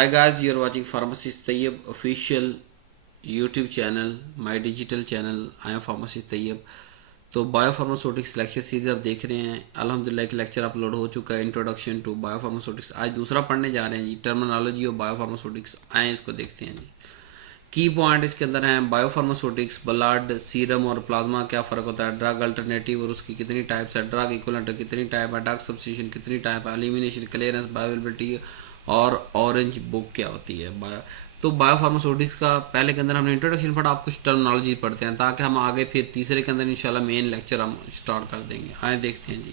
Hi guys, you're watching Pharmacist Tayyib official YouTube channel, my digital channel. I am Pharmacist Tayyib. तो biopharmaceutics lecture series आप देख रहे हैं। अल्हम्दुलिल्लाह एक लेक्चर अपलोड हो चुका है, इंट्रोडक्शन टू बायोफार्मास्यूटिक्स। आज दूसरा पढ़ने जा रहे हैं जी, टर्मिनोलॉजी ऑफ बायोफार्मास्यूटिक्स। आए इसको देखते हैं जी। की पॉइंट इसके अंदर हैं बायोफार्मास्यूटिक्स, ब्लड, सीरम और प्लाज्मा क्या फ़र्क होता है, ड्रग अल्टरनेटिव और उसकी कितनी टाइप्स है, ड्रग इक्विवेलेंट कितनी टाइप है, ड्रग सब्स्टिट्यूशन कितनी टाइप है, एलिमिनेशन, क्लियरेंस, बायोअवेलेबिलिटी और ऑरेंज बुक क्या होती है। तो बायोफार्मास्यूटिक्स का पहले के अंदर हमने इंट्रोडक्शन पढ़ा, आप कुछ टर्मिनोलॉजी पढ़ते हैं ताकि हम आगे फिर तीसरे के अंदर इंशाल्लाह मेन लेक्चर हम स्टार्ट कर देंगे। आए देखते हैं जी।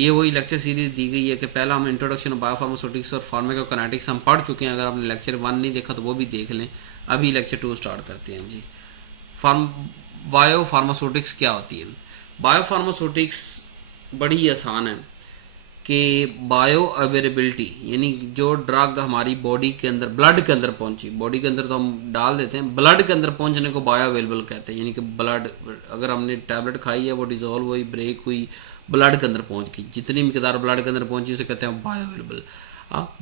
ये वही लेक्चर सीरीज दी गई है कि पहला हम इंट्रोडक्शन ऑफ बायोफार्मास्यूटिक्स और फार्माकोकाइनेटिक्स हम पढ़ चुके हैं। अगर आपने लेक्चर 1 नहीं देखा तो वो भी देख लें। अभी लेक्चर 2 स्टार्ट करते हैं जी। बायोफार्मास्यूटिक्स क्या होती है। बायोफार्मास्यूटिक्स बड़ी ही आसान है कि बायो अवेलेबिलिटी यानी जो ड्रग हमारी बॉडी के अंदर, ब्लड के अंदर पहुंची, बॉडी के अंदर तो हम डाल देते हैं, ब्लड के अंदर पहुंचने को बायो अवेलेबल कहते हैं। यानी कि ब्लड, अगर हमने टैबलेट खाई है वो डिजोल्व हुई, ब्रेक हुई, ब्लड के अंदर पहुंच गई, जितनी मिकदार ब्लड के अंदर पहुंची उसे कहते हैं bio available.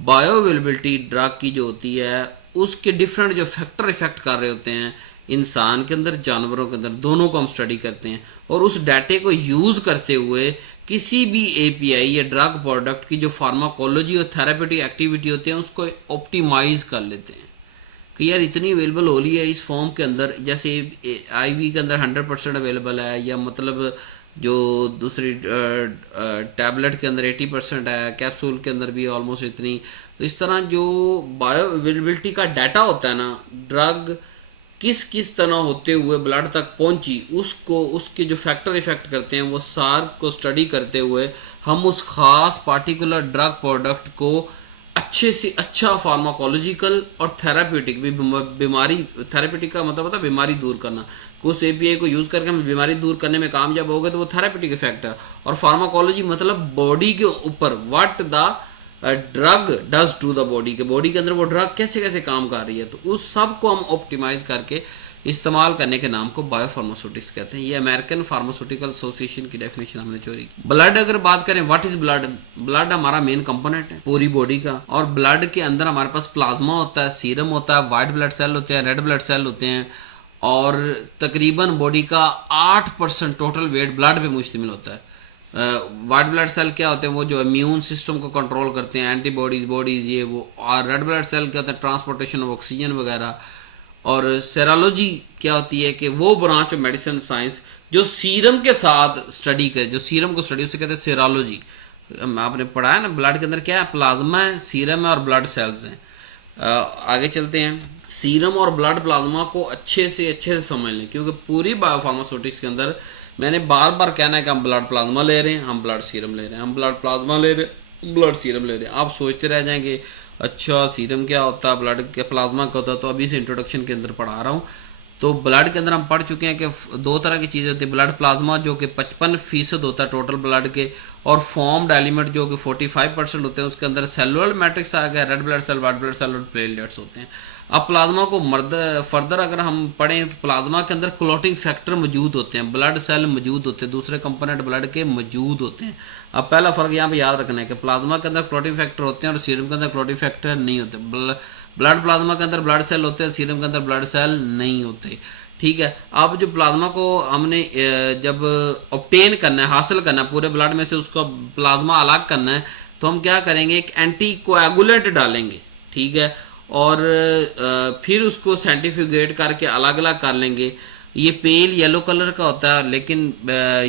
Bio availability drug की जो होती है उसके डिफरेंट जो फैक्टर इफेक्ट कर रहे होते हैं इंसान के अंदर, जानवरों के अंदर, दोनों को हम स्टडी करते हैं और उस डाटे को यूज़ करते हुए किसी भी एपीआई या ड्रग प्रोडक्ट की जो फार्माकोलॉजी और थेरापेटिक एक्टिविटी होती है उसको ऑप्टिमाइज कर लेते हैं कि यार इतनी अवेलेबल हो रही है इस फॉर्म के अंदर, जैसे आईवी के अंदर 100% अवेलेबल है, या मतलब जो दूसरी टैबलेट के अंदर 80% है, कैप्सूल के अंदर भी ऑलमोस्ट इतनी। तो इस तरह जो बायो अवेलेबिलिटी का डाटा होता है ना, ड्रग किस किस तरह होते हुए ब्लड तक पहुंची, उसको उसके जो फैक्टर इफेक्ट करते हैं वो सार को स्टडी करते हुए हम उस खास पार्टिकुलर ड्रग प्रोडक्ट को अच्छे से अच्छा फार्माकोलॉजिकल और थेरापेटिक भी, बीमारी, थेरापेटिक का मतलब होता है बीमारी दूर करना। उस एपीआई को यूज़ करके हम बीमारी दूर करने में कामयाब हो गए तो वो थेरापेटिक इफेक्ट है। और फार्माकोलॉजी मतलब बॉडी के ऊपर what the drug does to the body, के बॉडी के अंदर वो ड्रग कैसे कैसे काम कर रही है, तो उस सब को हम ऑप्टिमाइज करके इस्तेमाल करने के नाम को बायोफार्मास्यूटिक्स कहते हैं। ये अमेरिकन फार्मास्यूटिकल एसोसिएशन की डेफिनेशन हमने चोरी की। ब्लड अगर बात करें, व्हाट इज ब्लड, ब्लड हमारा मेन कंपोनेंट है पूरी बॉडी का, और ब्लड के अंदर हमारे पास प्लाज्मा होता है, सीरम होता है, व्हाइट ब्लड सेल होते हैं, रेड ब्लड सेल होते हैं, और तकरीबन बॉडी का 8% टोटल वेट ब्लड पे मुश्तमिल होता है। वाइट ब्लड सेल क्या होते हैं, वो जो इम्यून सिस्टम को कंट्रोल करते हैं, एंटीबॉडीज, बॉडीज, ये वो। और रेड ब्लड सेल क्या होता है, ट्रांसपोर्टेशन ऑफ ऑक्सीजन वगैरह। और सेरोलॉजी क्या होती है कि वो ब्रांच ऑफ मेडिसिन साइंस जो सीरम के साथ स्टडी करे, जो सीरम को स्टडी, उसे कहते हैं सेरोलॉजी। आपने पढ़ा है ना, ब्लड के अंदर क्या है, प्लाज्मा है, सीरम है और ब्लड सेल्स हैं। आगे चलते हैं। सीरम और ब्लड प्लाज्मा को अच्छे से समझ लें, क्योंकि पूरी बायोफार्मास्यूटिक्स के अंदर मैंने बार बार कहना है कि हम ब्लड प्लाज्मा ले रहे हैं, हम ब्लड सीरम ले रहे हैं, हम ब्लड प्लाज्मा ले रहे हैं, ब्लड सीरम ले रहे हैं। आप सोचते रह जाएंगे अच्छा सीरम क्या होता है, ब्लड के प्लाज्मा क्या होता है। तो अभी से इंट्रोडक्शन के अंदर पढ़ा रहा हूँ। तो ब्लड के अंदर हम पढ़ चुके हैं कि 2 तरह की चीज़ें होती है, ब्लड प्लाज्मा जो कि 55% होता है टोटल ब्लड के, और फॉर्म्ड एलिमेंट जो कि 45% होते हैं। उसके अंदर सेलुलर मैट्रिक्स आ गया, red blood cell, white blood cell और प्लेटलेट्स होते हैं। अब प्लाज्मा को फर्दर अगर हम पढ़ें तो प्लाज्मा के अंदर क्लॉटिंग फैक्टर मौजूद होते हैं, ब्लड सेल मौजूद होते हैं, दूसरे कंपोनेंट ब्लड के मौजूद होते हैं। अब पहला फ़र्क यहाँ पे याद रखना है कि प्लाज्मा के अंदर क्लॉटिंग फैक्टर होते हैं और सीरम के अंदर क्लॉटिंग फैक्टर नहीं होते। ब्लड प्लाज्मा के अंदर ब्लड सेल होते हैं, सीरम के अंदर ब्लड सेल नहीं होते। ठीक है। अब जो प्लाज्मा को हमने जब ऑब्टेन करना है, हासिल करना है पूरे ब्लड में से, उसको प्लाज्मा अलग करना है, तो हम क्या करेंगे, एक एंटी कोएगुलेंट डालेंगे। ठीक है। और फिर उसको सेंट्रीफ्यूगेट करके अलग अलग कर लेंगे। ये पेल येलो कलर का होता है, लेकिन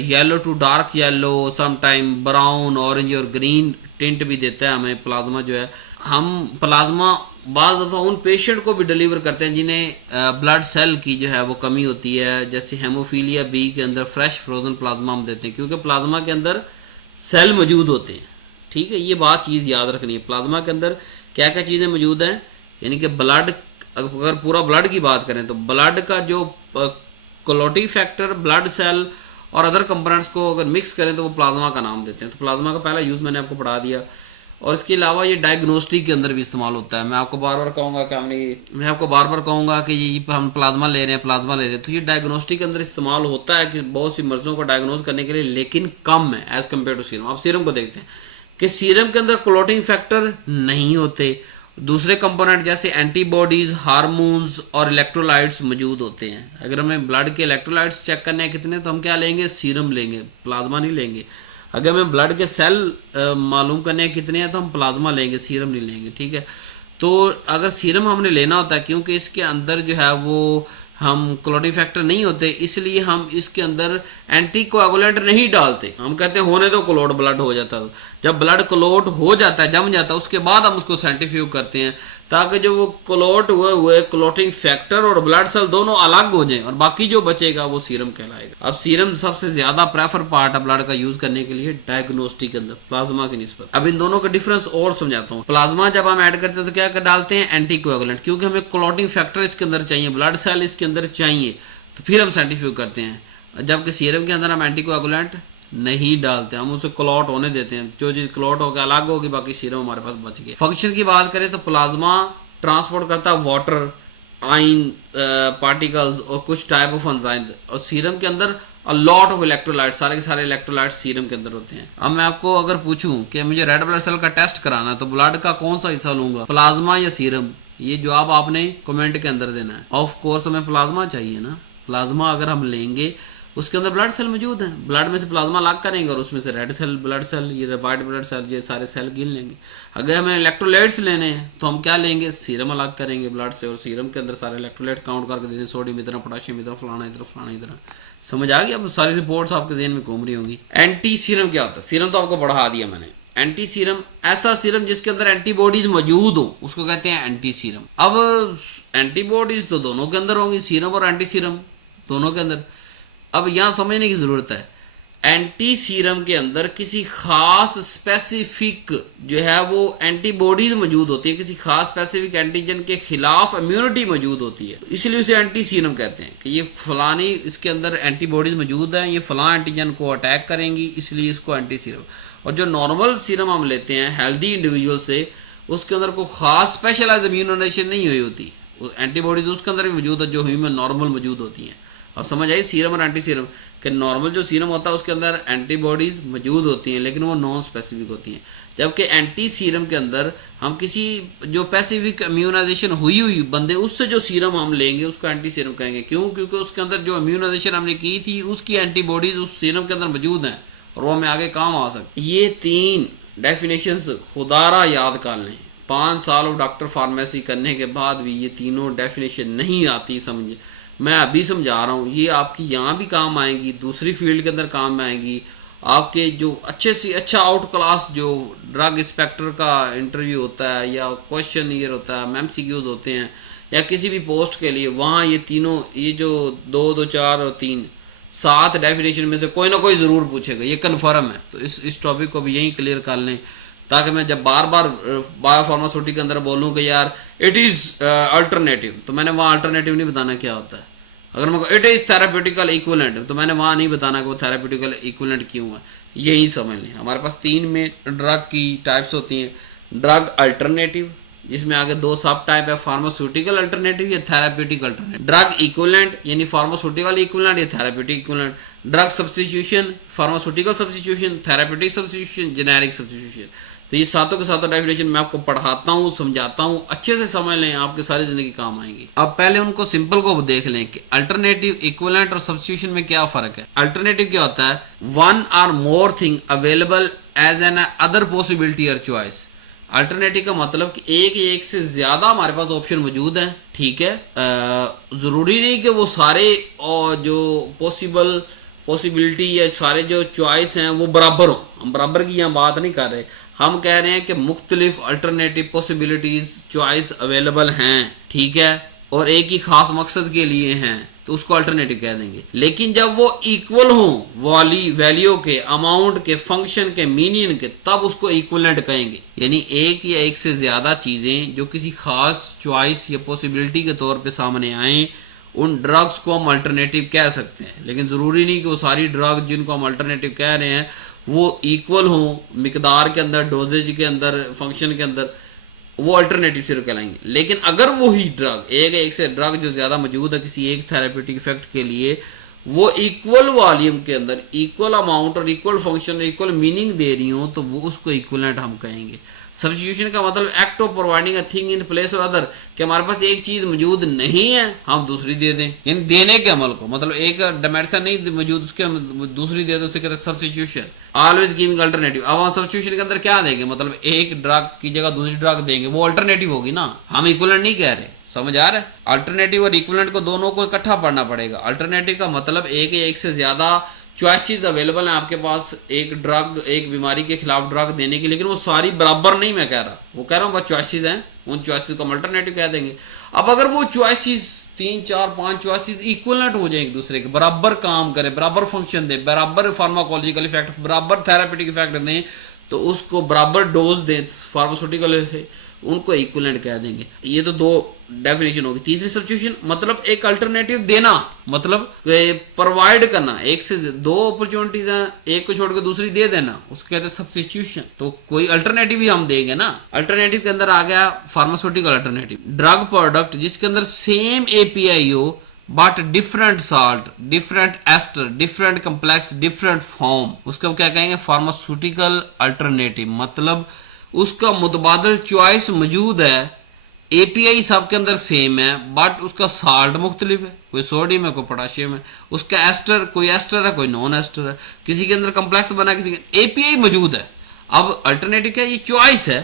yellow to dark yellow, some time brown, orange और ग्रीन टिंट भी देता है हमें प्लाज्मा जो है। हम प्लाज्मा बाज़ दफ़ा उन पेशेंट को भी डिलीवर करते हैं जिन्हें ब्लड सेल की जो है वो कमी होती है, जैसे हेमोफीलिया बी के अंदर फ्रेश फ्रोजन प्लाज्मा हम देते हैं, क्योंकि प्लाज्मा के अंदर सेल मौजूद होते हैं। ठीक है, ये बात चीज़ याद रखनी है। प्लाज्मा के अंदर क्या क्या चीज़ें मौजूद हैं, यानी कि ब्लड, अगर पूरा ब्लड की बात करें तो ब्लड का जो क्लॉटिंग फैक्टर, ब्लड सेल और अदर कंपोनेंट्स को अगर मिक्स करें तो वो प्लाज्मा का नाम देते हैं। तो प्लाज्मा का पहला यूज़ मैंने आपको पढ़ा दिया। और इसके अलावा ये डायग्नोस्टिक के अंदर भी इस्तेमाल होता है। मैं आपको बार बार कहूँगा कि ये हम प्लाज्मा ले रहे हैं, तो ये डायग्नोस्टिक के अंदर इस्तेमाल होता है कि बहुत सी मर्ज़ों को डायग्नोज करने के लिए, लेकिन कम है एज़ कम्पेयर टू सीरम। आप सीरम को देखते हैं कि सीरम के अंदर क्लॉटिंग फैक्टर नहीं होते दूसरे कंपोनेंट जैसे एंटीबॉडीज, हार्मोन्स और इलेक्ट्रोलाइट्स मौजूद होते हैं। अगर हमें ब्लड के इलेक्ट्रोलाइट्स चेक करने हैं कितने, तो हम क्या लेंगे, सीरम लेंगे, प्लाज्मा नहीं लेंगे। अगर हमें ब्लड के सेल मालूम करने हैं कितने हैं, तो हम प्लाज्मा लेंगे, सीरम नहीं लेंगे, ठीक है। तो अगर सीरम हमने लेना होता है, क्योंकि इसके अंदर जो है वो हम क्लॉटिंग फैक्टर नहीं होते, इसलिए हम इसके अंदर एंटी कोआगुलेंट नहीं डालते। हम कहते हैं होने दो क्लोट, ब्लड हो जाता है। जब ब्लड क्लोट हो जाता है, जम जाता है, उसके बाद हम उसको सेंट्रीफ्यूज करते हैं, ताकि जो वो क्लोट हुए क्लोटिंग फैक्टर और ब्लड सेल दोनों अलग हो जाएं, और बाकी जो बचेगा वो सीरम कहलाएगा। अब सीरम सबसे ज्यादा प्रेफर पार्ट है ब्लड का यूज करने के लिए डायग्नोस्टिक के अंदर, प्लाज्मा की निस्बत। अब इन दोनों का डिफरेंस और समझाता हूँ। प्लाज्मा जब हम ऐड करते हैं तो क्या कर डालते हैं, एंटी कोआगुलेंट, क्योंकि हमें क्लोटिंग फैक्टर इसके अंदर चाहिए, ब्लड सेल इसके अंदर चाहिए, तो फिर हम सेंट्रीफ्यूज करते हैं। जबकि सीरम के अंदर हम एंटी कोआगुलेंट नहीं डालते, हम उसे क्लॉट होने देते हैं। जो चीज क्लॉट होकर अलग होगी, बाकी सीरम हमारे पास बच गया। फंक्शन की बात करें तो प्लाज्मा ट्रांसपोर्ट करता है वाटर, आयन पार्टिकल्स और कुछ टाइप ऑफ एंजाइम्स, और सीरम के अंदर अ लॉट ऑफ इलेक्ट्रोलाइट्स, सारे के सारे इलेक्ट्रोलाइट्स सीरम के अंदर होते हैं। अब मैं आपको अगर पूछूं कि मुझे रेड ब्लड सेल का टेस्ट कराना है, तो ब्लड का कौन सा हिस्सा लूंगा, प्लाज्मा या सीरम? ये जवाब आपने कमेंट के अंदर देना है। ऑफ कोर्स हमें प्लाज्मा चाहिए ना। प्लाज्मा अगर हम लेंगे, उसके अंदर ब्लड सेल मौजूद हैं, ब्लड में से प्लाज्मा अलग करेंगे और उसमें से रेड सेल, ब्लड सेल, ये वाइट ब्लड सेल, ये सारे सेल गिन लेंगे। अगर हमें इलेक्ट्रोलाइट्स लेने हैं तो हम क्या लेंगे, सीरम अलग करेंगे ब्लड से, और सीरम के अंदर सारे इलेक्ट्रोलाइट काउंट करके देते हैं, सोडियम इतना, पोटेशियम इतना, फलाना इतना, फलाना इतना। समझ आ गई? अब सारी रिपोर्ट्स आपके ज़हन में घूम रही होंगी। एंटी सीरम क्या होता है? सीरम तो आपको बढ़ा दिया मैंने। एंटी सीरम ऐसा सीरम जिसके अंदर एंटीबॉडीज मौजूद हो, उसको कहते हैं एंटी सीरम। अब एंटीबॉडीज तो दोनों के अंदर होंगी, सीरम और एंटी सीरम दोनों के अंदर। अब यहां समझने की जरूरत है, एंटी सीरम के अंदर किसी खास स्पेसिफिक जो है वो एंटीबॉडीज मौजूद होती है, किसी खास स्पेसिफिक एंटीजन के खिलाफ इम्यूनिटी मौजूद होती है, इसलिए उसे एंटी सीरम कहते हैं कि ये फलानी इसके अंदर एंटीबॉडीज मौजूद हैं, ये फलां एंटीजन को अटैक करेंगी, इसलिए इसको एंटी सीरम। और जो नॉर्मल सीरम हम लेते हैं हेल्दी इंडिविजुअल से, उसके अंदर कोई खास स्पेशलाइज इम्यूनाइजेशन नहीं हुई होती, एंटीबॉडीज उसके अंदर भी मौजूद है जो ह्यूमन नॉर्मल मौजूद होती हैं। अब समझ आई सीरम और एंटी सीरम कि नॉर्मल जो सीरम होता है उसके अंदर एंटीबॉडीज मौजूद होती हैं, लेकिन वो नॉन स्पेसिफिक होती हैं। जबकि एंटी सीरम के अंदर हम किसी जो स्पेसिफिक इम्यूनाइजेशन हुई बंदे, उससे जो सीरम हम लेंगे उसको एंटी सीरम कहेंगे। क्यों? क्योंकि उसके अंदर जो इम्यूनाइजेशन हमने की थी उसकी एंटीबॉडीज उस सीरम के अंदर मौजूद हैं और वो हमें आगे काम आ सकती। ये 3 डेफिनेशंस खुदारा याद कर लें। 5 साल ऑफ डॉक्टर फार्मेसी करने के बाद भी ये तीनों डेफिनेशन नहीं आती समझ। मैं अभी समझा रहा हूँ, ये आपकी यहाँ भी काम आएंगी, दूसरी फील्ड के अंदर काम में आएंगी। आपके जो अच्छे से अच्छा आउट क्लास जो ड्रग इंस्पेक्टर का इंटरव्यू होता है या क्वेश्चन ईयर होता है, MCQs होते हैं, या किसी भी पोस्ट के लिए, वहाँ ये तीनों, ये जो 2, 2, 4 और 3, 7 डेफिनेशन में से कोई ना कोई ज़रूर पूछेगा, ये कन्फर्म है। तो इस टॉपिक को भी यहीं क्लियर कर लें, ताकि मैं जब बार बार बायोफार्मास्यूटिक के अंदर बोलूँ कि यार इट इज़ अल्टरनेटिव, तो मैंने वहाँ अल्टरनेटिव नहीं बताना क्या होता है। अगर मैं इट इज़ थेराप्यूटिकल इक्विवेलेंट, तो मैंने वहाँ नहीं बताना कि वो थेराप्यूटिकल इक्विवेलेंट क्यों है। यही समझ लें। हमारे पास 3 में ड्रग की टाइप्स होती हैं। ड्रग अल्टरनेटिव, जिसमें आगे 2 सब टाइप है, फार्मास्यूटिकल अल्टरनेटिव या थेराप्यूटिक अल्टरनेटिव। ड्रग इक्विवेलेंट यानी फार्मास्यूटिकल इक्विवेलेंट या therapeutic equivalent. Drug substitution, pharmaceutical substitution, therapeutic substitution, generic substitution. तो ये सातों के सातों डेफिनेशन मैं आपको पढ़ाता हूँ, समझाता हूँ, अच्छे से समझ लें, आपके सारी जिंदगी काम आएंगी। अब पहले उनको सिंपल को देख लें कि अल्टरनेटिव, इक्विवेलेंट और सब्स्टिट्यूशन में क्या फर्क है। अल्टरनेटिव क्या होता है? 1 or more thing available as an other possibility और चॉइस। अल्टरनेटिव का मतलब कि एक से ज्यादा हमारे पास ऑप्शन मौजूद हैं, ठीक है। जरूरी नहीं कि वो सारे और जो पॉसिबिलिटी या सारे जो चॉइस हैं वो बराबर हो। हम बराबर की यहाँ बात नहीं कर रहे, हम कह रहे हैं कि मुख्तलिफ अल्टरनेटिव पॉसिबिलिटीज चॉइस अवेलेबल हैं, ठीक है, और एक ही खास मकसद के लिए हैं, तो उसको अल्टरनेटिव कह देंगे। लेकिन जब वो इक्वल हो वैल्यू के, अमाउंट के, फंक्शन के, मीनिंग के, तब उसको इक्विवेलेंट कहेंगे। यानी एक या एक से ज्यादा चीजें जो किसी खास चॉइस या पॉसिबिलिटी के तौर पे सामने आए, उन ड्रग्स को हम अल्टरनेटिव कह सकते हैं। लेकिन जरूरी नहीं कि वो सारी ड्रग जिनको हम अल्टरनेटिव कह रहे हैं वो इक्वल हो मिकदार के अंदर, डोजेज के अंदर, फंक्शन के अंदर, वो अल्टरनेटिव सिर्फ कहलाएंगे। लेकिन अगर वही ड्रग, एक से ड्रग जो ज्यादा मौजूद है किसी एक थेरेप्यूटिक इफेक्ट के लिए, वो इक्वल वॉल्यूम के अंदर इक्वल अमाउंट और इक्वल फंक्शन इक्वल मीनिंग दे रही हो तो वो उसको इक्विवेलेंट हम कहेंगे। सब्स्टिट्यूशन का मतलब act of providing a thing in place और अदर, कि हमारे पास एक चीज मौजूद नहीं है हम दूसरी दे दें, यानी देने के अमल को, मतलब एक डिमेंशन नहीं मौजूद उसके दूसरी दे दो, उसे कहते हैं सब्स्टिट्यूशन। Always giving alternative. अब हम सब्स्टिट्यूशन के अंदर क्या देंगे, मतलब एक ड्रग की जगह दूसरी ड्रग देंगे, वो अल्टरनेटिव होगी ना, हम इक्विवेलेंट नहीं कह रहे। समझ आ रहा है? अल्टरनेटिव और इक्विवेलेंट को दोनों को इकट्ठा पढ़ना पड़ेगा। अल्टरनेटिव का मतलब एक या एक से ज्यादा चॉइसेस अवेलेबल हैं आपके पास एक ड्रग, एक बीमारी के खिलाफ ड्रग देने की, लेकिन वो सारी बराबर नहीं मैं कह रहा, वो कह रहा हूँ बस चॉइसेस हैं, उन चॉइसेस को हम अल्टरनेटिव कह देंगे। अब अगर वो चॉइसेस 3 4 5 चॉइसेस इक्विवेलेंट हो जाए एक दूसरे के, बराबर काम करें, बराबर फंक्शन दें, बराबर फार्माकोलॉजिकल इफेक्ट, बराबर थेरापेटिक इफेक्ट दें, तो उसको बराबर डोज दें फार्मास्यूटिकल, उनको इक्विवेलेंट कह देंगे। ये तो दो डेफिनेशन होगी। तीसरी सब्स्टिट्यूशन मतलब एक अल्टरनेटिव देना, मतलब प्रोवाइड करना, एक से दो अपॉर्चुनिटीज हैं, एक को छोड़ के दूसरी दे देना, उसको कहते हैं सब्स्टिट्यूशन। तो कोई अल्टरनेटिव ही हम देंगे ना। अल्टरनेटिव के अंदर आ गया फार्मास्यूटिकल अल्टरनेटिव, ड्रग प्रोडक्ट जिसके अंदर सेम एपीआई हो but different salt, different ester, different complex, different form, उसको क्या कहेंगे फार्मास्यूटिकल अल्टरनेटिव। मतलब उसका मुतबादल चॉइस मौजूद है, एपीआई सबके अंदर सेम है बट उसका साल्ट मुख्तलिफ है, कोई सोडियम है कोई पोटाशियम है, उसका एस्टर कोई एस्टर है कोई नॉन एस्टर है, किसी के अंदर कम्प्लेक्स बना किसी के, एपीआई मौजूद है। अब अल्टरनेटिव क्या, ये चॉइस है,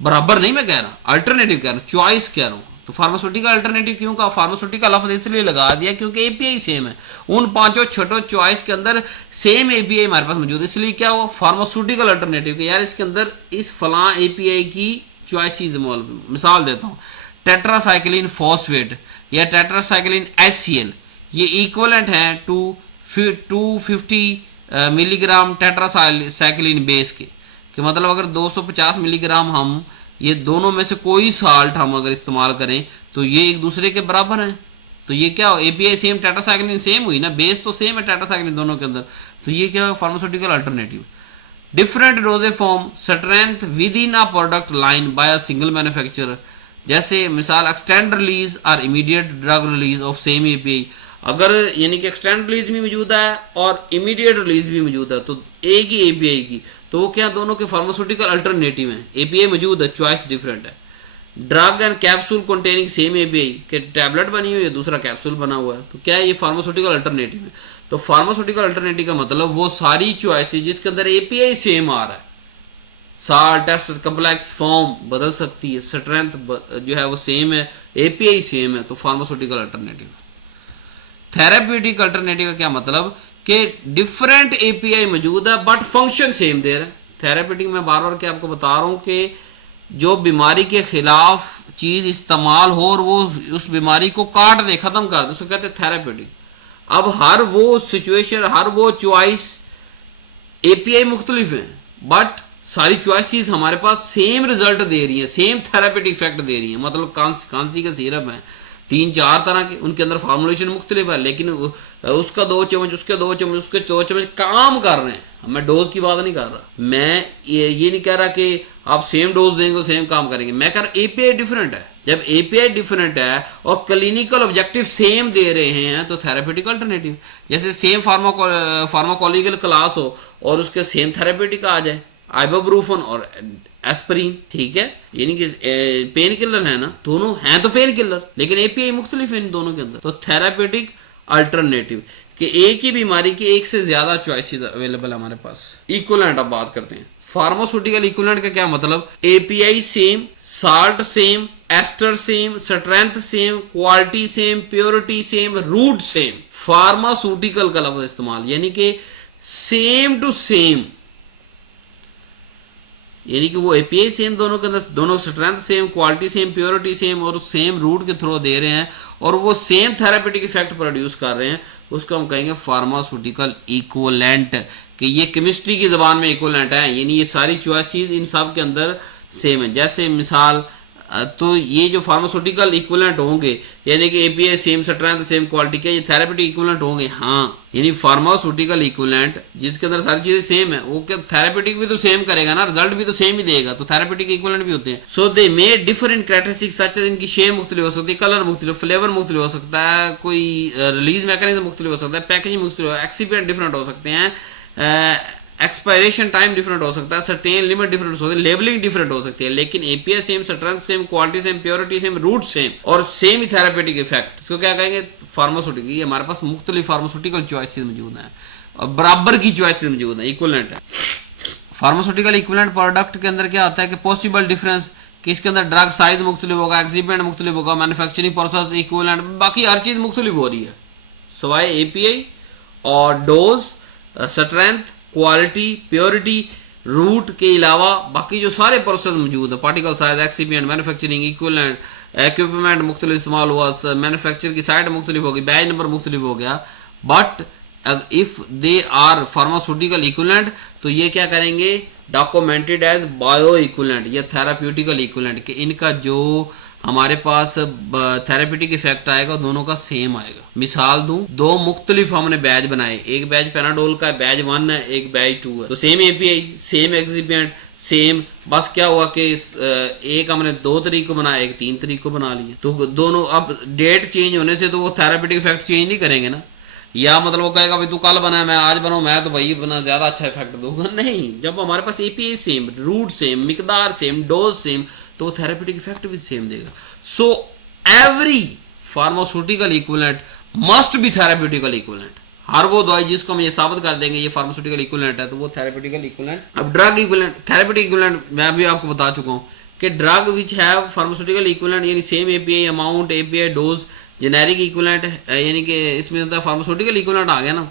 बराबर नहीं मैं कह रहा, अल्टरनेटिव कह रहा हूँ, चॉइस कह रहा हूँ। तो फार्मास्यूटिकल अल्टरनेटिव क्यों कहा, फार्मास्यूटिकल लफ्ज इसलिए लगा दिया क्योंकि एपीआई सेम है, उन पांचों छोटो चॉइस के अंदर सेम एपीआई हमारे पास मौजूद है, इसलिए क्या हुआ फार्मास्यूटिकल अल्टरनेटिव। यार इसके अंदर इस फलां एपीआई की चॉइसेस, मिसाल देता हूँ, टेट्रासाइक्लिन फॉस्फेट या टेट्रासाइक्लिन HCl, ये इक्विवेलेंट है टू 250 मिलीग्राम टेट्रासाइक्लिन बेस के, कि मतलब अगर 250 मिलीग्राम हम ये दोनों में से कोई साल्ट हम अगर इस्तेमाल करें तो ये एक दूसरे के बराबर हैं, तो ये क्या हो, एपीआई सेम टेट्रासाइक्लिन सेम हुई ना, बेस तो सेम है टेट्रासाइक्लिन दोनों के अंदर, तो ये क्या pharmaceutical alternative. Different doses form strength with in a product line by a single manufacturer, जैसे मिसाल एक्सटेंड रिलीज और immediate drug release of same API, अगर यानी कि एक्सटेंड रिलीज भी मौजूद है और इमीडिएट रिलीज भी मौजूद है, तो एक ही एपीआई की, तो वो क्या दोनों के फार्मास्यूटिकल अल्टरनेटिव हैं, एपीआई मौजूद है, चॉइस डिफरेंट है। Drug and capsule containing same API, के टैबलेट बनी हुई है दूसरा कैप्सूल बना हुआ है, तो क्या है ये फार्मास्यूटिकल अल्टरनेटिव है। तो फार्मास्यूटिकल अल्टरनेटिव का मतलब वो सारी चॉइसेस जिसके अंदर एपीआई सेम आ रहा है, साल्ट एस्टर कम्प्लेक्स फॉर्म बदल सकती है, स्ट्रेंथ जो है वो सेम है, एपीआई सेम है, तो फार्मास्यूटिकल अल्टरनेटिव। थेराप्यूटिक अल्टरनेटिव का क्या मतलब कि डिफरेंट एपीआई मौजूद है बट फंक्शन सेम दे रहा है। थेराप्यूटिक में बार बार क्या आपको बता रहा हूं कि जो बीमारी के खिलाफ चीज इस्तेमाल हो और वो उस बीमारी को काट दे, खत्म कर दे, उसको कहते हैं थेराप्यूटिक। अब हर वो सिचुएशन, हर वो चॉइस, एपीआई मुख्तलिफ है बट सारी चॉइसेस हमारे पास सेम रिजल्ट दे रही है, सेम थेरापेटिक इफेक्ट दे रही है। मतलब कांसी का सिरप है 3 4 तरह के, उनके अंदर फॉर्मुलेशन मुख्तलिफ है, लेकिन उसका 2 चम्मच, उसके 2 चम्मच, उसके 2 चम्मच काम कर रहे हैं। मैं डोज की बात नहीं कर रहा, मैं ये नहीं कह रहा कि आप सेम डोज देंगे तो सेम काम करेंगे, मैं कह रहा एपीआई डिफरेंट है। जब एपीआई डिफरेंट है और क्लिनिकल ऑब्जेक्टिव सेम दे रहे हैं तो थेरापेटिक अल्टरनेटिव, जैसे सेम फार्माकोलॉजिकल क्लास हो और उसके सेम थेरापेटिक आ जाए, आइबुप्रोफेन और एस्पिरिन, ठीक है, यानी कि पेन किलर है ना, दोनों हैं तो पेन किलर, लेकिन एपीआई मुख्तलिफ है इन दोनों के अंदर। तो थेरापेटिक अल्टरनेटिव कि एक ही बीमारी की एक से ज्यादा चॉइसेस अवेलेबल है हमारे पास। इक्विवेलेंट अब बात करते हैं। फार्मास्यूटिकल इक्विवेलेंट का क्या मतलब, API same, salt same, ester same, strength same, quality same, purity same, route same. Pharmaceutical का लफ्ज इस्तेमाल यानी कि सेम टू सेम, यानी कि वो एपीआई सेम दोनों के अंदर, दोनों strength same, quality same, purity same और सेम रूट के थ्रू दे रहे हैं और वो सेम थेरापेटिक इफेक्ट प्रोड्यूस कर रहे हैं, उसको हम कहेंगे फार्मास्यूटिकल इक्विवेलेंट। कि ये केमिस्ट्री की जबान में इक्विवेलेंट है, यानी ये सारी चॉइसेस इन सब के अंदर सेम है। जैसे मिसाल तो ये जो फार्मास्यूटिकल इक्विवेलेंट होंगे, यानी कि API same strength same quality, क्या ये थेरेपेटिक इक्विवेलेंट होंगे? हाँ, यानी फार्मास्यूटिकल इक्विवेलेंट जिसके अंदर सारी चीजें सेम है, वो क्या थेरेपेटिक भी तो सेम करेगा ना, रिजल्ट भी तो सेम ही देगा, तो थेरेपेटिक इक्विवेलेंट भी होते हैं। So they may differ in characteristics such as इनकी शेप मुख्तलिफ हो सकती है, कलर मुख्तलिफ, फ्लेवर मुख्तलिफ हो सकता है, कोई रिलीज मैकेनिज्म मुख्तलिफ हो सकता है, पैकेजिंग मुख्तलिफ, एक्सिपिएंट डिफरेंट हो सकते हैं, एक्सपायरेशन टाइम डिफरेंट हो सकता है, सर्टेन लिमिट डिफरेंट हो सकती है, लेबलिंग डिफरेंट हो सकती है, लेकिन API same, strength same, quality same, purity same, route same और सेम ही थेरेपेटिक इफेक्ट। इसको क्या कहेंगे? फार्मास्यूटिकल। ये हमारे पास मुख्तलिफ फार्मास्यूटिकल चॉइसेस मौजूद हैं और बराबर की चॉइसेस मौजूद हैं, इक्विवेलेंट है। फार्मास्यूटिकल इक्विवेलेंट प्रोडक्ट के अंदर क्या होता है कि पॉसिबल डिफरेंस कि इसके अंदर ड्रग साइज मुख्तलिफ होगा, एक्सिपिएंट मुख्तलिफ होगा, मैन्युफैक्चरिंग प्रोसेस इक्विवेलेंट, बाकी हर चीज मुख्तलिफ हो रही है सवाए एपीआई और dose, strength, quality, purity, route के अलावा बाकी जो सारे प्रोसेस मौजूद है, particle size, excipient, manufacturing, equivalent, equipment मुख्तलिफ इस्तेमाल हुआ, मैन्युफैक्चर की साइड मुख्तलिफ होगी, बैच नंबर मुख्तलिफ हो गया, but if they are pharmaceutical equivalent तो ये क्या करेंगे? डॉक्यूमेंटेड एज बायो इक्विवेलेंट या थेराप्यूटिकल इक्विवेलेंट, कि इनका जो हमारे पास थेरेपेटिक इफेक्ट आएगा दोनों का सेम आएगा। मिसाल दूं, दो मुख्तलिफ हमने बैच बनाए, एक बैच पेनाडोल का है, बैच 1 है, एक बैच 2 है, तो same API, same excipient, same, बस क्या हुआ कि एक हमने 2 तरीक को बनाया, एक 3 तरीक को बना लिया, तो दोनों अब डेट चेंज होने से तो वो थेरेपेटिक इफेक्ट चेंज नहीं करेंगे ना, या मतलब वो कहेगा भाई तू कल बना मैं आज बनाऊं, मैं तो भाई बना ज्यादा अच्छा इफेक्ट दूंगा, नहीं। जब हमारे पास एपीआई सेम, रूट सेम, मिकदार सेम, डोज सेम, तो थेरेपेटिक इफेक्ट भी सेम देगा। So every pharmaceutical equivalent must be therapeutical equivalent. हर वो दवाई जिसको हम ये साबित कर देंगे ये फार्मास्यूटिकल इक्विवेलेंट है, तो वो थेरेपेटिकल इक्विवेलेंट। अब ड्रग इक्विवेलेंट, थेरेपेटिक इक्विवेलेंट मैं भी आपको बता चुका हूँ कि drug which have pharmaceutical equivalent यानी same API amount, API dose, generic equivalent, यानी कि इसमें होता है फार्मास्यूटिकल इक्विवेलेंट आ गया ना,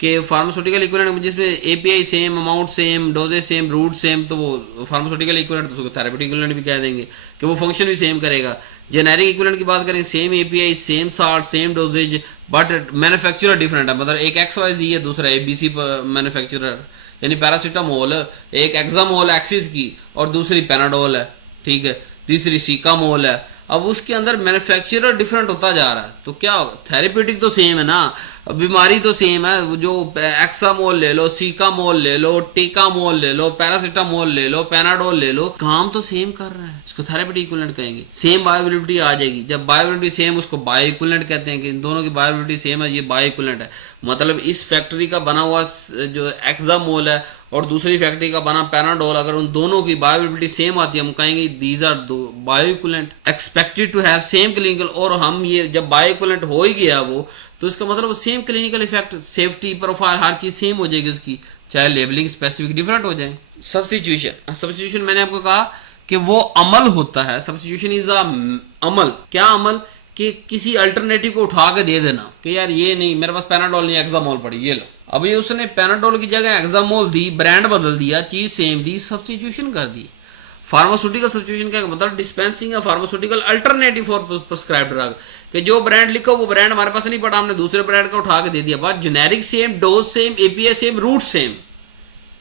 कि फार्मास्यूटिकल इक्विवेलेंट जिसमें API same, amount same, dosages same, route same, तो वो फार्मास्यूटिकल इक्विवेलेंट, तो उसको थेरेपेटिक इक्विवेलेंट भी कह देंगे कि वो फंक्शन भी सेम करेगा। जेनेरिक इक्विवेलेंट की बात करें, same API, same salt, same dosages, but manufacturer different है, मतलब एक XYZ है, दूसरा ABC मैन्युफैक्चरर, यानी पैरासीटामोल एक एक्सामोल एक्सिस की और दूसरी पेनाडोल है, ठीक है, तीसरी सीकामोल है। अब उसके अंदर मैन्युफैक्चरर डिफरेंट होता जा रहा है, तो क्या होगा? थेरेपेटिक तो सेम है ना, बीमारी तो सेम है, जो एक्सामोल ले लो, सीकामोल ले लो, टेकामोल ले लो, पैरासीटामोल ले लो, पेनाडोल ले लो, काम तो सेम कर रहा है, इसको थेरेपेटिक इक्विवेलेंट कहेंगे। सेम बायोअवेलेबिलिटी आ जाएगी, जब बायोअवेलेबिलिटी सेम उसको बायो इक्विवेलेंट कहते हैं कि इन दोनों की बायोअवेलेबिलिटी सेम है, ये बायो इक्विवेलेंट है। मतलब इस फैक्ट्री का बना हुआ जो एक्सामोल है और दूसरी फैक्ट्री का बना पेनाडोल, अगर उन दोनों की बायोअवेलेबिलिटी सेम आती है, हम कहेंगे these are bioequivalent expected to have same clinical. और हम ये जब बायो इक्विवेलेंट हो ही गया वो, तो इसका मतलब same clinical effect, safety profile, हर चीज सेम हो जाएगी उसकी, चाहे लेबलिंग स्पेसिफिक डिफरेंट हो जाए। सब्स्टिट्यूशन, सब्स्टिट्यूशन मैंने आपको कहा कि वो अमल होता है, सब्स्टिट्यूशन इज अ अमल। क्या अमल? कि किसी अल्टरनेटिव को उठा के दे देना कि यार ये नहीं, मेरे पास पेनाडोल नहीं, एक्सामोल पड़ी, ये लो। अब ये उसने पेनाडोल की जगह एक्सामोल दी, ब्रांड बदल दिया, चीज सेम दी, सब्स्टिट्यूशन कर दी। फार्मास्यूटिकल सब्स्टिट्यूशन का मतलब dispensing a pharmaceutical alternative for prescribed drug, कि जो ब्रांड लिखो वो ब्रांड हमारे पास नहीं पड़ा, हमने दूसरे ब्रांड का उठा के दे दिया, but generic same, dose same, API same, route same,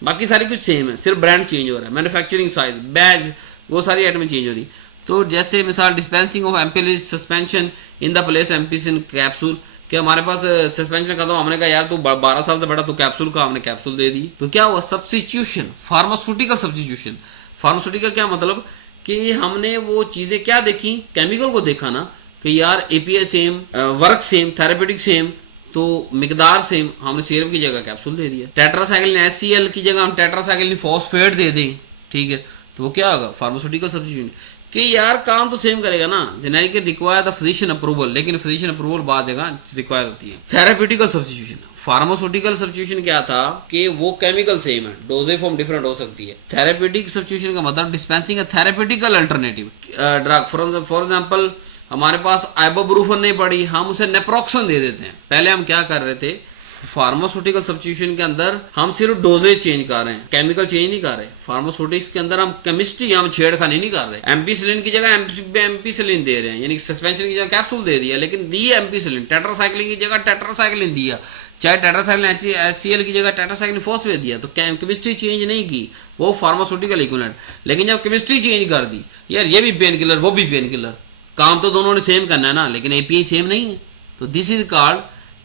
बाकी सारी कुछ सेम है, सिर्फ ब्रांड चेंज हो रहा है, मैन्युफैक्चरिंग साइज, बैग, वो सारी आइटमें चेंज हो रही। तो जैसे मिसाल dispensing of ampicillin suspension in the place ampicillin capsule, कि हमारे पास सस्पेंशन खत्म, हमने कहा यार तू 12 साल से बड़ा, तो कैप्सूल का, हमने कैप्सूल दे दी। तो क्या हुआ? Substitution, pharmaceutical substitution. फार्मास्यूटिकल क्या मतलब? कि हमने वो चीजें क्या देखी, केमिकल को देखा ना, कि यार API same, work same, therapeutic same, तो मिकदार सेम, हमने सीरप की जगह कैप्सूल दे दिया। टेट्रासाइक्लिन HCl की जगह हम टेट्रासाइक्लिन फॉस्फेट दे दें, ठीक है, तो वो क्या होगा? Pharmaceutical substitution. कि यार काम तो सेम करेगा ना, generic require the physician approval, लेकिन फिजिशियन अप्रूवल बाद जगह रिक्वायर होती है। थेरेप्यूटिकल सब्स्टिट्यूशन, फार्मास्यूटिकल सब्स्टिट्यूशन क्या था कि वो केमिकल सेम है, डोजेज फॉर्म डिफरेंट हो सकती है। थेरेप्यूटिक सब्स्टिट्यूशन का मतलब dispensing therapeutical alternative drug. For example हमारे पास आइबोब्रूफन नहीं पड़ी, हम उसे नेप्रोक्सन दे देते हैं। पहले हम क्या कर रहे थे, फार्मास्यूटिकल सब्स्टिट्यूशन के अंदर हम सिर्फ डोजेज चेंज कर रहे हैं, केमिकल चेंज नहीं कर रहे। फार्मास्यूटिक्स के अंदर हम केमिस्ट्री, हम छेड़खानी नहीं कर रहे। एम्पीसिलिन की जगह एम्पीसिलिन दे रहे हैं, यानी सस्पेंशन की जगह कैप्सूल दे दिया, लेकिन दी एम्पीसिलिन। टेट्रासाइक्लिन की जगह टेट्रासाइक्लिन दिया, चाहे टेट्रासाइक्लिन HCl की जगह टेट्रासाइक्लिन फॉस्फेट दिया तो केमिस्ट्री चेंज नहीं की, वो फार्मास्यूटिकल इक्विवेलेंट। लेकिन जब केमिस्ट्री चेंज कर दी, यार ये भी पेन किलर वो भी पेन किलर, काम तो दोनों ने सेम करना है ना, लेकिन API सेम नहीं है, तो दिस इज कॉल्ड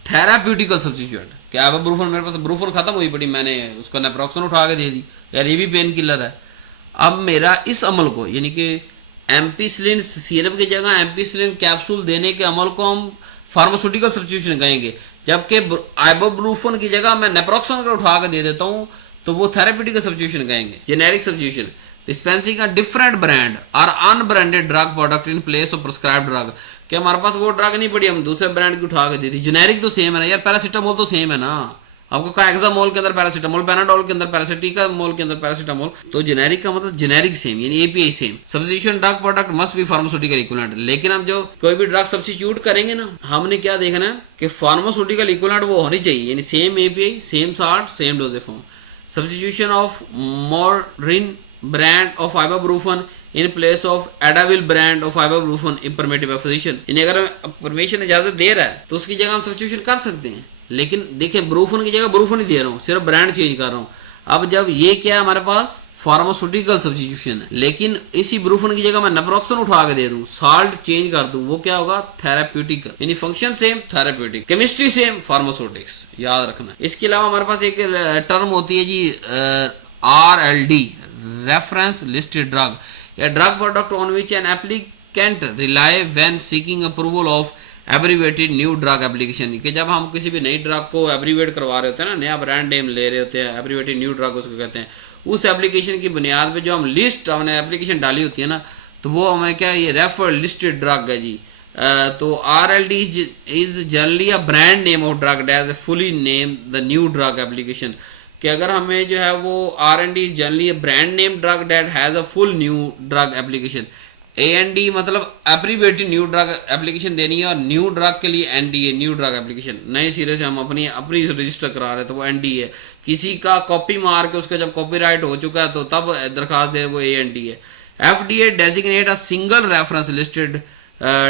थेराप्यूटिकल सब्स्टिट्यूएंट। क्या अब ब्रूफन, मेरे पास ब्रूफन खत्म हुई पड़ी, मैंने उसका नेप्रोक्सन उठा के दे दी, यार ये भी पेन किलर है। अब मेरा इस अमल को, यानी कि एम्पिसिलिन सिरप की जगह एम्पिसिलिन कैप्सूल देने के अमल को हम फार्मास्यूटिकल सब्स्टिट्यूशन कहेंगे, जबकि आइबोब्रूफन की जगह मैं नेप्रोक्सन उठा के दे देता हूँ तो वो थेरेप्यूटिकल सब्स्टिट्यूशन कहेंगे, generic substitution. Dispensing a different brand और unbranded drug product in place of prescribed drug. कि हमारे पास वो ड्रग नहीं पड़ी, हम दूसरे ब्रांड की उठा के दे दी। जेनेरिक तो सेम है ना यार, पैरासीटामोल तो सेम है ना, आपको कहा एक्सामोल के अंदर पैरासीटामोल, पैनाडोल के अंदर पैरासीटामोल के अंदर पैरासीटामोल, तो जेनेरिक का मतलब जेनेरिक सेम, यानी API same. Substitution drug product must be pharmaceutical equivalent. लेकिन हम जो कोई भी ड्रग सब्स्टिट्यूट करेंगे ना, हमने क्या देखना है कि फार्मास्यूटिकल इक्विवेलेंट वो होनी चाहिए, यानी same API, same salt, same dosage form. Substitution of Motrin brand of ibuprofen in place of Advil brand of ibuprofen imperative by physician. यानी अगर परमिशन इजाजत दे रहा है तो उसकी जगह हम सब्स्टिट्यूशन कर सकते हैं, लेकिन देखिए ब्रूफन की जगह ब्रूफन ही दे रहा हूँ, सिर्फ ब्रांड चेंज कर रहा हूँ। अब जब ये क्या है हमारे पास फार्मास्यूटिकल सब्स्टिट्यूशन है, लेकिन इसी ब्रूफन की जगह मैं नेप्रोक्सन उठा के दे दूं, साल्ट चेंज कर दूं, वो क्या होगा थेराप्यूटिकल, यानी function same therapeutic, chemistry same pharmaceutics, याद रखना। इसके अलावा हमारे पास एक टर्म होती है जी RLD, रेफरेंस लिस्टेड ड्रग, या drug product on which N applicant rely when seeking approval of abbreviated new drug application. कि जब हम किसी भी नई ड्रग को एब्रीवेट करवा रहे होते हैं ना, नया ब्रांड नेम ले रहे होते हैं, एब्रीवेटेड न्यू ड्रग उसको कहते हैं, उस एप्लीकेशन की बुनियाद पे जो हम लिस्ट हमने एप्लीकेशन डाली होती है ना, तो वो हमें क्या, ये रेफर लिस्टेड ड्रग है जी। तो RLD is generally a brand name of drug as a fully name the new drug application. कि अगर हमें जो है वो R&D is generally a brand name drug that has a full new drug application. AND मतलब abbreviated new drug application देनी है, और न्यू ड्रग के लिए NDA न्यू ड्रग एप्लीकेशन, नए सिरे से हम अपनी रजिस्टर करा रहे हैं तो वो NDA है। किसी का कॉपी मार के उसका जब कॉपीराइट हो चुका है तो तब दरखास्त दे, वो ANDA है। FDA designate a single reference listed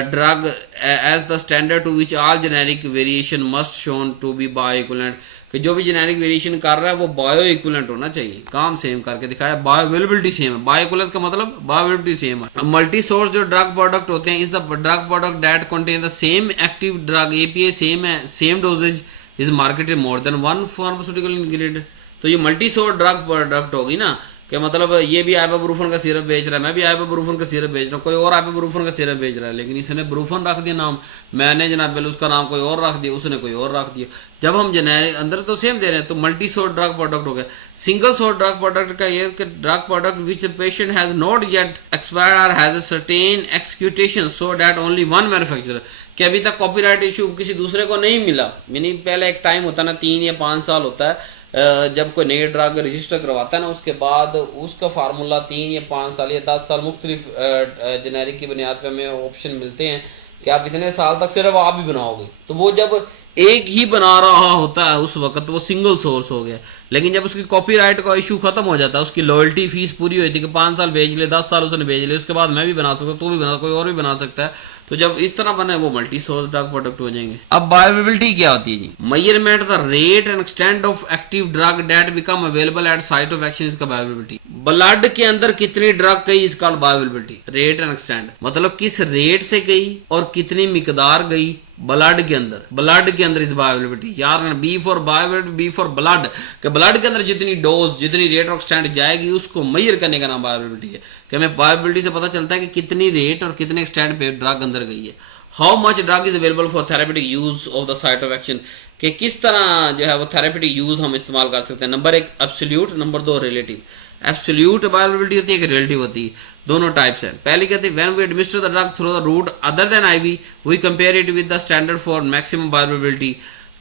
drug as the standard to which all generic variation must shown to be bioequivalent. कि जो भी जेनेरिक वेरिएशन कर रहा है वो बायो इक्विवेलेंट होना चाहिए, काम सेम करके दिखाया, बायो अवेलेबिलिटी सेम है, बायो इक्विवेलेंस का मतलब बायो अवेलेबिलिटी सेम है। मल्टी सोर्स जो ड्रग प्रोडक्ट होते हैं, is the drug product that contain the same active drug, API same है, same dosage, is marketed more than one pharmaceutical ingredient. तो ये मल्टी सोर्स ड्रग प्रोडक्ट होगी ना, कि मतलब ये भी ibuprofen का सिरप बेच रहा है, मैं भी ibuprofen का सिरप बेच रहा हूँ, कोई और ibuprofen का सिरप बेच रहा है, लेकिन इसने ब्रूफन रख दिया नाम, मैंने जनाब उसका नाम कोई और रख दिया, उसने कोई और रख दिया। जब हम जेनेरिक अंदर तो सेम दे रहे हैं, तो मल्टी सोर्स ड्रग प्रोडक्ट हो गया। सिंगल सोर्स ड्रग प्रोडक्ट का ये कि drug product which patent has not yet expired और has a certain execution so that only one manufacturer, कि अभी तक कॉपीराइट इशू किसी दूसरे को नहीं मिला। यानी पहले एक टाइम होता है ना, 3 या 5 साल होता है, जब कोई नई ड्रग रजिस्टर करवाता है ना, उसके बाद उसका फार्मूला 3 या 5 साल या 10 साल मुख्तलिफ जेनेरिक की बुनियाद पे हमें ऑप्शन मिलते हैं कि आप इतने साल तक सिर्फ आप ही बनाओगे। तो वो जब एक ही बना रहा होता है उस वक्त वो सिंगल सोर्स हो गया, लेकिन जब उसकी कॉपीराइट का इशू खत्म हो जाता है, उसकी लॉयल्टी फीस पूरी हुई थी कि 5 साल भेज ले, 10 साल उसने भेज ले, उसके बाद मैं भी बना सकता हूँ, तू भी बना, कोई और भी बना सकता है, तो जब इस तरह बने वो मल्टी सोर्स ड्रग प्रोडक्ट हो जाएंगे। अब बायोअवेलेबिलिटी क्या होती है जी? Measurement the rate and extent of active drug that become available at site of action, इसका बायोअवेलेबिलिटी। ब्लड के अंदर कितनी ड्रग गई, इसका बायोअवेलेबिलिटी। रेट एंड एक्सटेंट मतलब किस रेट से गई और कितनी मिकदार गई ब्लड के अंदर, ब्लड के अंदर इस बायोअवेलेबिलिटी। यार B for bioavailability, B for blood, कि ब्लड के अंदर जितनी डोज, जितनी रेट ऑफ एक्सटेंट जाएगी उसको मेजर करने का नाम बायोअवेलेबिलिटी है। कि हमें बायोअवेलेबिलिटी से पता चलता है कि कितनी रेट और कितने एक्सटेंट पे ड्रग अंदर गई है। How much drug is available for therapeutic use of the site of action, कि किस तरह जो है वो थेरेपेटिक यूज हम इस्तेमाल कर सकते हैं। Number 1 absolute, number 2 relative. Absolute bioavailability होती है कि रिलेटिव होती है, दोनों टाइप्स हैं। पहली कहते हैं when we administer the drug through the route other than IV we compare it with the standard for maximum bioavailability,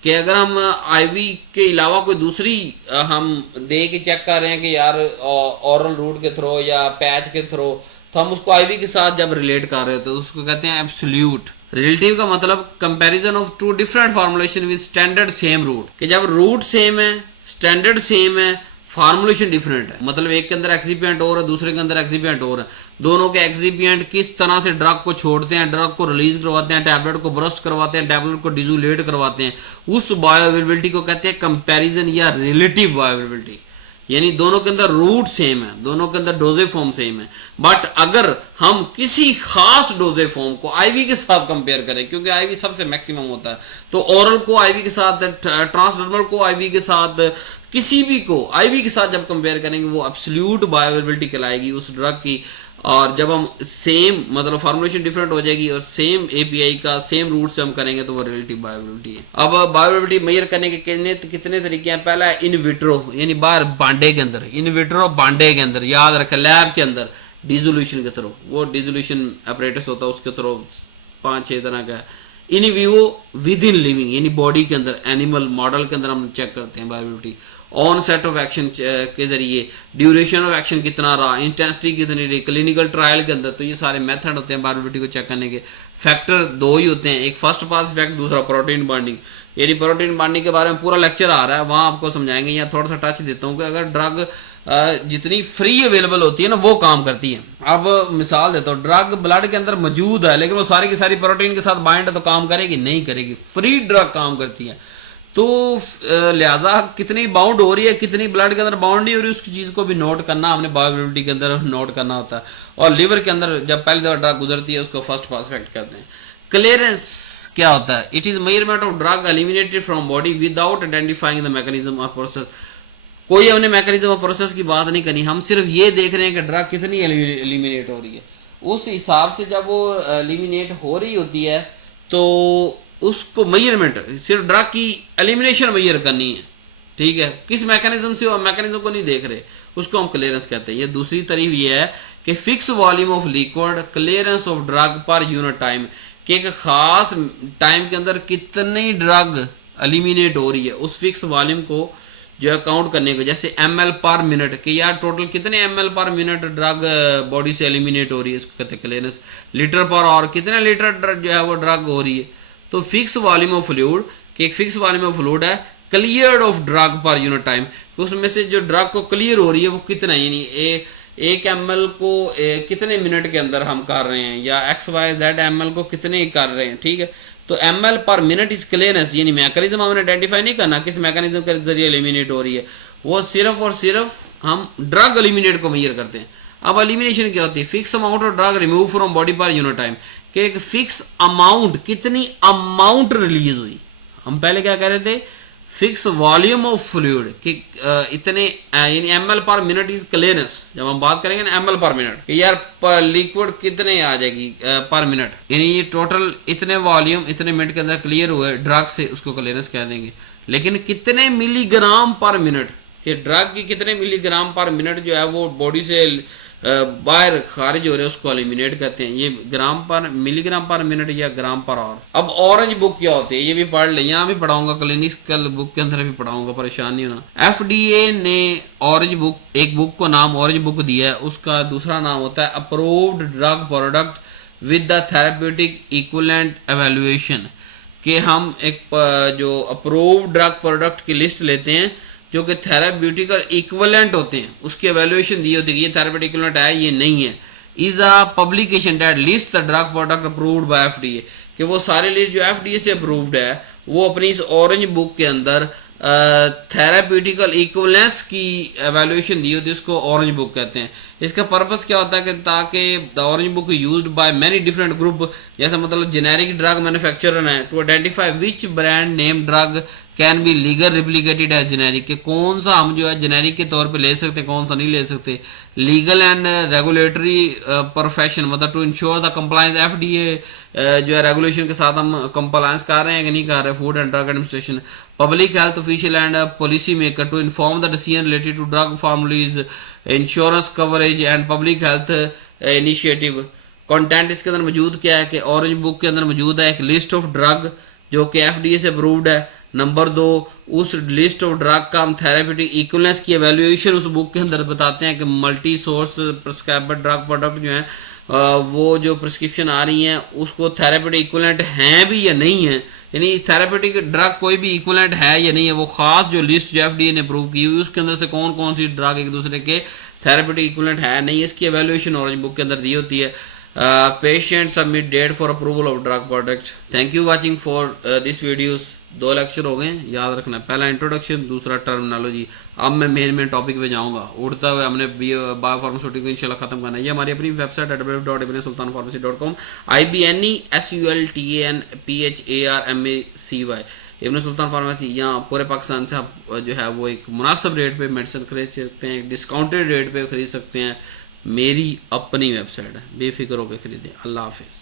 कि अगर हम IV के अलावा कोई दूसरी हम दे के चेक कर रहे हैं कि यार ऑरल रूट के थ्रू या पैच के थ्रू, तो हम उसको IV के साथ जब रिलेट कर रहे होते हैं तो उसको कहते हैं एब्सोल्यूट। रिलेटिव का मतलब comparison of 2 different formulation with standard same route, कि जब रूट सेम है, स्टैंडर्ड सेम है, फार्मूलेशन डिफरेंट है, मतलब एक के अंदर एक्सिपिएंट और है, दूसरे के अंदर एक्सिपिएंट और है। दोनों के एक्सिपिएंट किस तरह से ड्रग को छोड़ते हैं, ड्रग को रिलीज करवाते हैं, टैबलेट को बर्स्ट करवाते हैं, टैबलेट को डिजोलेट करवाते हैं, उस बायोअवेलेबिलिटी को कहते हैं कंपैरिजन या रिलेटिव बायोअवेलेबिलिटी। यानी दोनों के अंदर रूट सेम है, दोनों के अंदर डोजेज फॉर्म सेम है, बट अगर हम किसी खास डोजेज फॉर्म को आईवी के साथ कंपेयर करें, क्योंकि आईवी सबसे मैक्सिमम होता है, तो ओरल को आईवी के साथ, ट्रांसडर्मल को आईवी के साथ, किसी भी को आईवी के साथ जब कंपेयर करेंगे वो एब्सोल्यूट बायोअवेलेबिलिटी कहलाएगी उस ड्रग की। और जब हम सेम मतलब फार्मूलेशन डिफरेंट हो जाएगी और सेम एपीआई का सेम रूट से हम करेंगे तो वो रिलेटिव बायोअवेलेबिलिटी है। अब बायोअवेलेबिलिटी मेजर करने के कितने तरीके हैं। पहला है इन विट्रो, यानी बाहर बांडे के अंदर, इन विट्रो बांडे के अंदर, याद रखें लैब के अंदर, डिजोल्यूशन के थ्रू, वो डिजोल्यूशन अपरेटस होता है उसके थ्रू 5-6 तरह का। In vivo with in living, यानी बॉडी के अंदर एनिमल मॉडल के अंदर हम चेक करते हैं bioavailability. On set of action के जरिए, ड्यूरेशन ऑफ एक्शन कितना रहा, इंटेंसिटी कितनी रही, क्लिनिकल ट्रायल के अंदर, तो ये सारे मेथड होते हैं बायोअवेलेबिलिटी को चेक करने के। फैक्टर 2 ही होते हैं, एक फर्स्ट पास इफेक्ट, दूसरा प्रोटीन बाइंडिंग। यानी प्रोटीन बाइंडिंग के बारे में पूरा लेक्चर आ रहा है, वहां आपको समझाएंगे। यहाँ थोड़ा सा टच देता हूँ कि अगर ड्रग जितनी फ्री अवेलेबल होती है ना वो काम करती है। अब मिसाल देता हूँ, ड्रग ब्लड के अंदर मौजूद है लेकिन वो सारी की सारी प्रोटीन के साथ बाइंड है, तो काम करेगी? नहीं करेगी। फ्री ड्रग काम करती है, तो लिहाजा कितनी बाउंड हो रही है, कितनी ब्लड के अंदर बाउंड नहीं हो रही, उसकी चीज को भी नोट करना हमने बायोअवेलेबिलिटी के अंदर नोट करना होता है। और लिवर के अंदर जब पहली दफा ड्रग गुजरती है उसको फर्स्ट पास इफेक्ट कहते हैं। क्लियरेंस क्या होता है? It is measurement of drug eliminated from body without identifying the mechanism और प्रोसेस। कोई हमने मैकेनिज्म और प्रोसेस की बात नहीं करनी, हम सिर्फ ये देख रहे हैं कि ड्रग कितनी एलिमिनेट हो रही है। उस हिसाब से जब वो एलिमिनेट हो रही होती है तो उसको मेजरमेंट, सिर्फ ड्रग की एलिमिनेशन मेजर करनी है, ठीक है। किस मैकेनिज्म से, और मैकेनिज्म को नहीं देख रहे, उसको हम क्लियरेंस कहते हैं। ये दूसरी तारीफ ये है कि fix volume of liquid, clearance of drug per unit time, कि एक खास टाइम के अंदर कितनी ड्रग एलिमिनेट हो रही है, उस फिक्स वॉल्यूम को जो है काउंट करने को, जैसे ml पर मिनट, कि यार टोटल कितने ml पर मिनट ड्रग बॉडी से एलिमिनेट हो रही है, इसको कहते हैं क्लियरेंस। लीटर पर आवर, कितने लीटर जो है वो ड्रग हो रही है। तो फिक्स वॉल्यूम ऑफ फ्लूइड, कि एक फिक्स वॉल्यूम ऑफ फ्लूइड है, cleared of drug per unit time, उसमें से जो ड्रग को क्लियर हो रही है वो कितना, यानी एक ml को कितने मिनट के अंदर हम कर रहे हैं, या XYZ ml को कितने कर रहे हैं, ठीक है। तो ml पर मिनट इज क्लियरेंस, यानी मैकेनिज्म हमने आइडेंटिफाई नहीं करना किस मैकेनिज्म के जरिए एलिमिनेट हो रही है, वो सिर्फ और सिर्फ हम ड्रग एलिमिनेट को मेजर करते हैं। अब एलिमिनेशन क्या होती है? Fix amount of drug remove from body per unit time, कि एक फिक्स अमाउंट, कितनी अमाउंट रिलीज हुई। हम पहले क्या कह रहे थे? फिक्स वॉल्यूम ऑफ फ्लूइड, कि इतने यानी ml पर मिनट इज क्लियरेंस। जब हम बात करेंगे ना ml पर मिनट, कि यार लिक्विड कितने आ जाएगी पर मिनट, यानी ये टोटल इतने वॉल्यूम इतने मिनट के अंदर क्लियर हुए ड्रग से, उसको क्लियरेंस कह देंगे। लेकिन कितने मिलीग्राम पर मिनट, कि ड्रग की कितने मिलीग्राम पर मिनट जो है वो बॉडी से बाहर खारिज हो रहे हैं, उसको एलिमिनेट कहते हैं। ये ग्राम पर, मिलीग्राम पर मिनट या ग्राम पर आवर। अब ऑरेंज बुक क्या होती है, ये भी पढ़ ले, यहाँ भी पढ़ाऊंगा, क्लिनिकल बुक के अंदर भी पढ़ाऊंगा, परेशान नहीं होना। FDA ने ऑरेंज बुक, एक बुक को नाम ऑरेंज बुक दिया है, उसका दूसरा नाम होता है approved drug product with the therapeutic equivalent evaluation, कि हम एक जो अप्रूव्ड ड्रग प्रोडक्ट की लिस्ट लेते हैं जो कि थेरेप्यूटिकल इक्विवेलेंट होते हैं, उसकी एवेल्युएशन दी होती है, ये थेरेप्यूटिक इक्विवेलेंट है, ये नहीं है। Is a publication that list the drug product approved by FDA, कि वो सारे लिस्ट जो FDA से अप्रूव्ड है वो अपनी इस ऑरेंज बुक के अंदर थेरेप्यूटिकल इक्विवेलेंस की एवेल्युएशन दी होती है, उसको ऑरेंज बुक कहते हैं। इसका पर्पस क्या होता है कि ताकि the orange book used by many different group, जैसा मतलब जेनेरिक ड्रग मैन्युफैक्चरर है, to identify which brand name drug can be legal replicated as generic, के कौन सा हम जो है जेनेरिक के तौर पे ले सकते, कौन सा नहीं ले सकते। लीगल एंड रेगुलेटरी प्रोफेशन, मतलब to ensure the compliance, FDA जो है रेगुलेशन के साथ हम कंप्लायंस कर रहे हैं कि नहीं कर रहे। Food and drug administration, public health official and policy maker to inform the decision related to drug formularies, insurance coverage and public health initiative. Content इसके अंदर मौजूद क्या है कि ऑरेंज बुक के अंदर मौजूद है एक लिस्ट ऑफ ड्रग जो कि FDA से अप्रूव्ड है, नंबर 2, उस लिस्ट ऑफ ड्रग का हम थेरेपेटिक इक्विवेलेंस की एवेल्युएशन उस बुक के अंदर बताते हैं कि multi source prescriber drug product जो हैं वो जो प्रिस्क्रिप्शन आ रही हैं उसको थेरेपेटिक इक्विवेलेंट हैं भी या नहीं है, यानी थेरेपेटिक ड्रग कोई भी इक्विवेलेंट है या नहीं है। वो खास जो लिस्ट जो एफडीए ने अप्रूव की हुई उसके अंदर से कौन कौन सी ड्रग एक दूसरे के थेरेपेटिक इक्विवेलेंट है नहीं, इसकी एवेल्युएशन ऑरेंज बुक के अंदर दी होती है। Patient submit data for approval of drug product. Thank you watching for this videos. 2 lecture हो गए, याद रखना, पहला इंट्रोडक्शन, दूसरा टर्मिनोलॉजी। अब मैं मेन टॉपिक पे जाऊंगा। उड़ता हुए हमने बायोफार्मास्यूटिकल इंशाल्लाह खत्म करना है। ये हमारी अपनी वेबसाइट है www.ibnsultanpharmacy.com, IBNESULTANPHARMACY इब्न सुल्तान फार्मेसी। यहाँ पूरे पाकिस्तान से आप जो है वो एक मुनासिब रेट पे मेडिसिन खरीद सकते हैं, एक डिस्काउंटेड रेट पे खरीद सकते हैं। मेरी अपनी वेबसाइट है, बेफिक्र होकर खरीदें। अल्लाह हाफिज़।